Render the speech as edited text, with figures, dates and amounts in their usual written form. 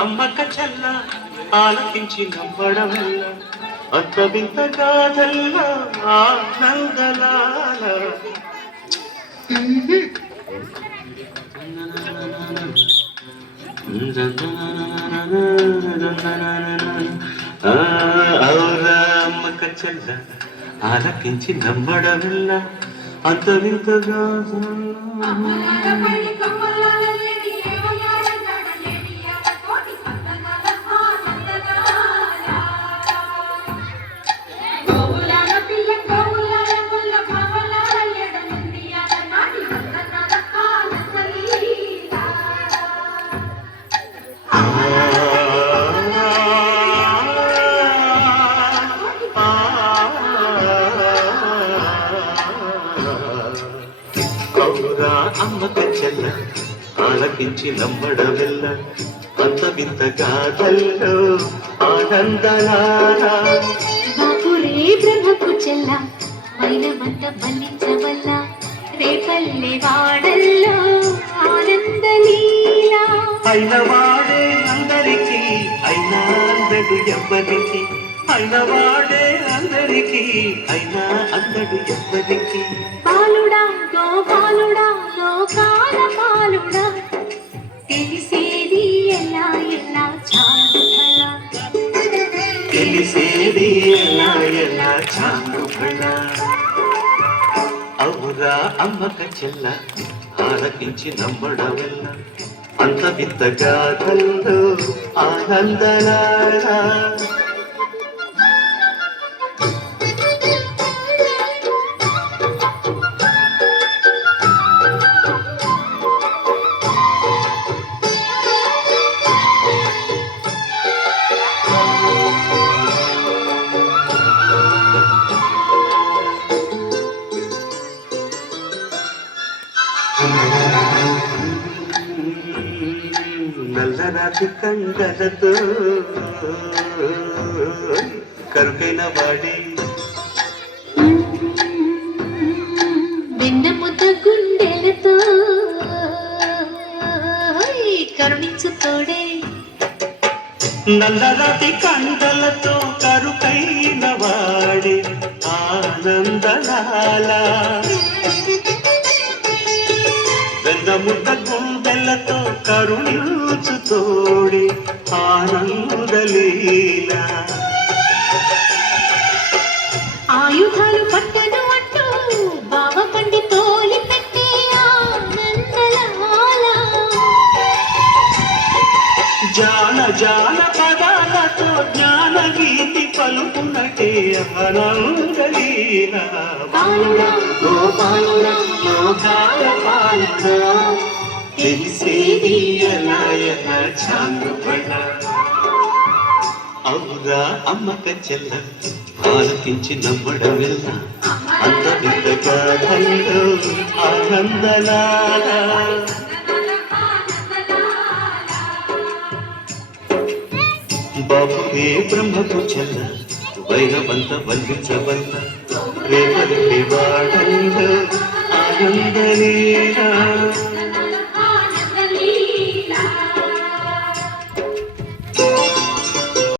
అమ్మక చల్ల ఆలకించి నమ్మడం అంత వింత గాథల్లో ఆనందలాల ఔరా అమ్మక చల్ల ఆలకించి నమ్మడమిల్ల అంత వింత గాథల్లో అమ్మక చెల్ల ఆలకించి నమ్మడమెల్ల అంత వింత గాథల్లో ఆనందలారా బాపురే బ్రహ్మకు చెల్ల మైనమంత బలించవల్ల రేపల్లె వాడల్లో ఆనందలీలా అయిన వాడే అందరికీ అయినా అందడు ఎవ్వరికి అయిన వాడే అందరికీ అయినా అందడు ఎవ్వరికి బాలుడా గోపాలుడా లోకాల పాలుడా తెలిసేది ఎలా ఎలా చాలుఫల తెలిసేది ఎలా ఎలా చాలుఫల అవురా అమ్మక చెల్ల ఆలకించి నమ్మడమెల్ల అంత వింత గాథల్లో ఆనందలారా నల్లరాతి కండలతో కరుకైన వాడి వెన్నముద్ద గుండెలతో కరుణించు తోడే నల్లరాతి కండలతో కరుకైన వాడి ఆనందలాల వెన్నముద్ద గుండెలతో కరుణించు తోడి ఆనందలీల ఆయుధాలు పట్టను అంటూ బావ పండి తోలి పెట్టి ఆనందలాల జాన జాన పదాలతో జ్ఞాన గీతి పలుకునటే ఆనందలీల బాలుడా గోపాలుడా లోకాల పాలుడా తెలిసేది ఎలా ఎలా చాలుపడ అవురా అమ్మక చెల్ల ఆలకించి నమ్మడమెల్ల అంత వింత గాథల్లో ఆనందలాల బాపురే బ్రహ్మకు చెల్ల వైరవంత బంధించవల్ల రేపల్లి వాడల్లో ఆనందలీలా